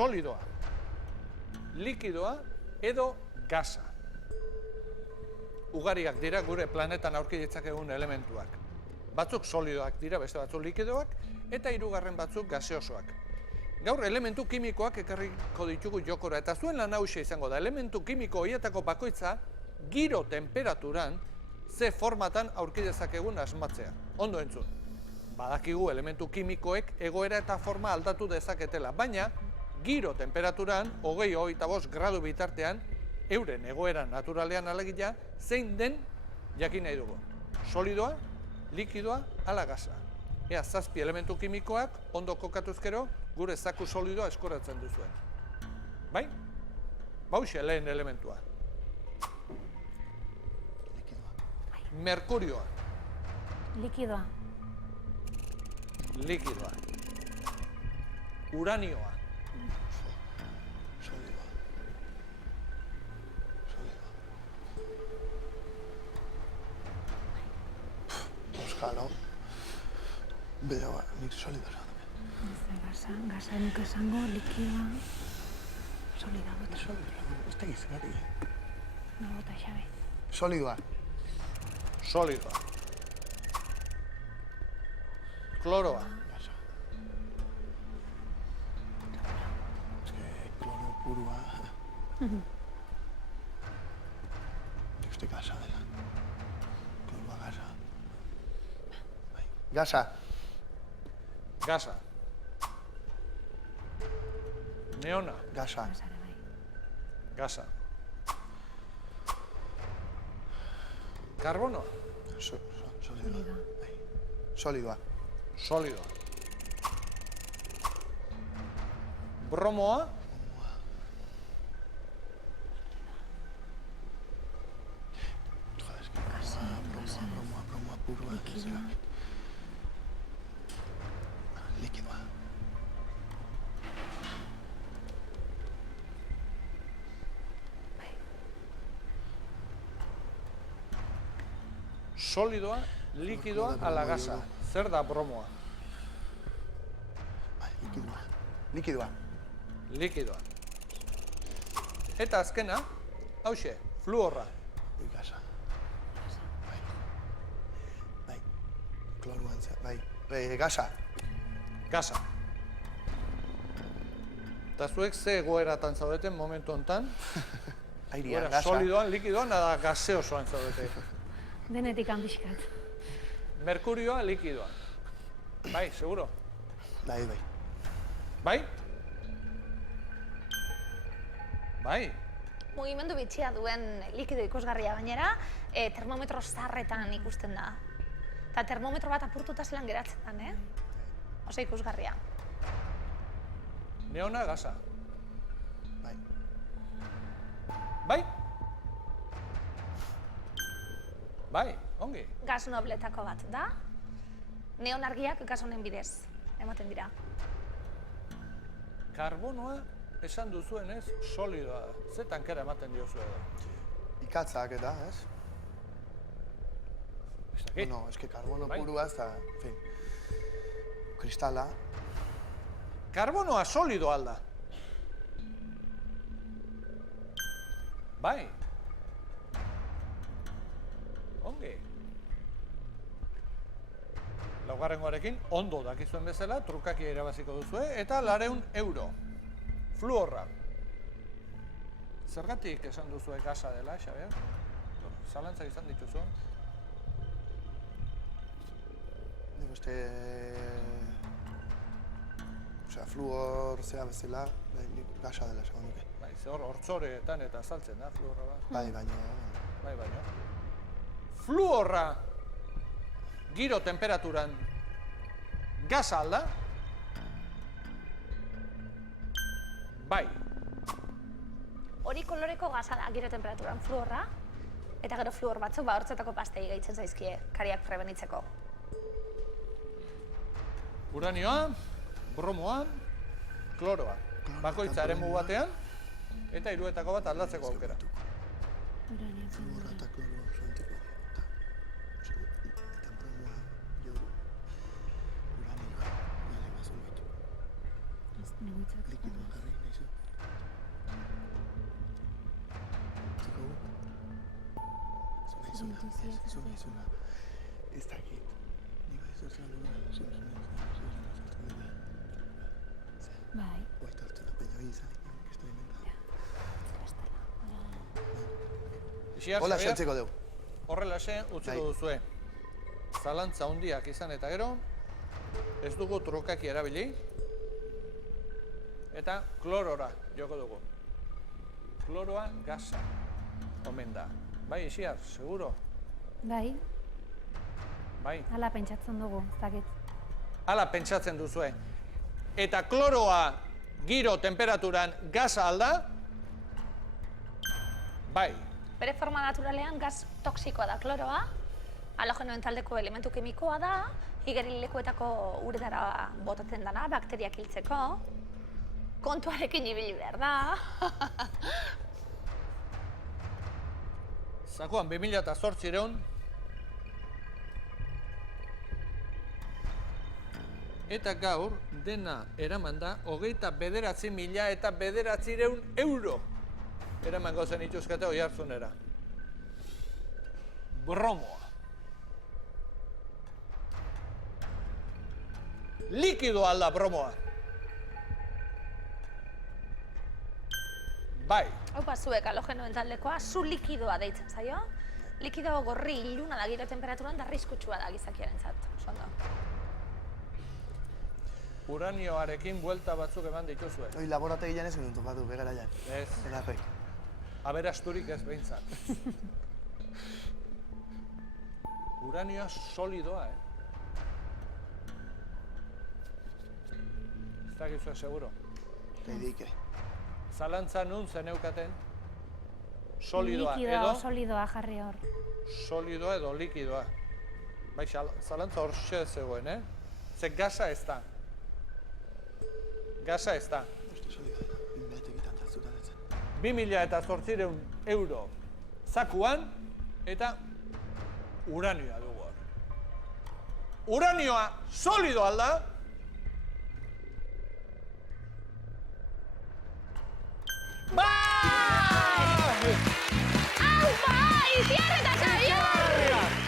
solidoa, likidoa edo gasa. Ugariak dira gure planetan aurki ditzakegun elementuak. Batzuk solidoak dira, beste batzuk likidoak, eta hirugarren batzuk gaseosoak. Gaur elementu kimikoak ekarriko ditugu jokora, eta zuen lan hausia izango da. Elementu kimiko horietako bakoitza giro temperaturan ze formatan aurki dezakegun asmatzea. Ondo entzun. Badakigu elementu kimikoek egoera eta forma aldatu dezaketela, baina giro temperaturan, 20-25 gradu bitartean, euren egoera naturalean alegia, zein den jakin nahi dugu. Solidoa, likidoa, ala gasa. Ea, 7 elementu kimikoak ondo kokatuzkero gure zaku solidoa eskoratzen duzuen. Bai? Bauxe lehen elementua. Merkurioa. Likidoa. Likidoa. Uranioa. Euskalo. Bera, nik solidoa. Gasa nik esango, likidoa. Solidoa bota. Ez da gizagari. No bota, Xabe. Solidoa. Solidoa. Kloroa. Gasa. Ez que kloro purua. Uste gasa dela. Kloroa gasa. Gasa. Gasa. Neona. Gasa. Gasare bai. Gasa. Karbonoa. Solidoa. Solidoa. Solidoa. Bromoa. Bromoa purua. Likidoa. Solidoa, likidoa, ala gasa. Zer da bromoa? Bai, likidoa. Likidoa. Likidoa. Eta azkena, hauxe, fluorra. Gasa. Bai. Kloroan zer, bai. Gasa. Gasa. Eta zuek ze egoeratan zaudeten momentu honetan? Airean, Egoera gasa. solidoan, likidoan, eta gaseosoan zaudete. Denetik hanbiskat. Merkurioa, likidoan. Bai, seguro? Bai, bai. Bai? Bai? Mugimendu bitxia duen likido ikusgarria gainera, termometro zaharretan ikusten da. Eta termometro bat apurtuta zelan geratzen da, Oso ikusgarria. Neona, gasa. Bai. Bai? Bai, ongi. Gas nobletako bat da. Neonargiak gas honen bidez ematen dira. Karbonoa, esan duzuenez, solidoa da. Ze tankera ematen diozue da? Ikatzak eta, ez? Ez dakit. No, eske karbono Bai. purua ez da, en fin. Kristala. Karbonoa solido alda. Bai. Ongi. Laugarrengoarekin ondo dakizuen bezala, trukakia irabaziko duzue, eta 200 euro. Fluorra. Zergatik esan duzue gasa dela, Xabier? Zalantzak izan dituzu? Nik uste... Osea, fluor zea bezala, nik gasa dela esango nuke. Bai, ze hor hortzoreetan eta azaltzen da, fluorra bat. Bai, baina... Bai, baina. Fluorra giro temperaturan gasa alda? Bai. Hori koloreko gasa da giro temperaturan fluorra, eta gero fluor batzuk hortzetako pastei gehitzen zaizkie kariak prebenitzeko. Uranioa, bromoa, kloroa. Bakoitza eremu batean, eta hiruetako bat aldatzeko aukera. Fluorra eta kloroa oso antikoa dira. Eta bromoa, jo... Uranioa, nire mazun baitu. Likidoa jarri nahi Zuna. Ez dakit. Nik bai zurtzen Bai. Oita hartzen, baina hori izan, que estoy inventando. Isiar, Hola, Xabier, xantzeko deu. horrelaxe utziko Bai. duzue. Zalantza handiak izan eta gero, ez dugu trukaki erabili, eta klorora joko dugu. Kloroa gasa omen da. Bai, Isiar, seguro? Bai, Bai. hala pentsatzen dugu, ez dakit. Hala pentsatzen duzue. Eta kloroa giro temperaturan gasa alda? Bai. Bere forma naturalean gaz toksikoa da kloroa, halogenoen taldeko elementu kimikoa da, igerilekuetako uretara botatzen dana, bakteriak hiltzeko. Kontuarekin ibili behar da. Zakoan 2008 eta gaur dena eraman da 29.900 euro eramango zen ituzkate Oiartzunera. Bromoa. Likido alda bromoa. Bai. Haupa zuek halogenoen taldekoa, zu likidoa deitzen zaio. Likido gorri iluna da giro temperaturan da arriskutsua da gizakiarentzat. Oso ondo. Uranioarekin buelta batzuk eman dituzue. Hoi laborategian ez genuen topatu, begaraian. Ez, Erapek. aberasturik ez behintzat. Uranioa solidoa, Ez dakizue seguro. Leidike. Zalantza nun zeneukaten? Solidoa Likidoa edo, o solidoa jarri hor. solidoa edo likidoa. Bai, zalantza horxe zegoen, Ze gasa ez da. Gasa ez da. Uste solido, 2.800 euro zakuan eta uranioa dugu hor. Uranioa solido alda? Bai! Hau bai, Isiar eta Xabier!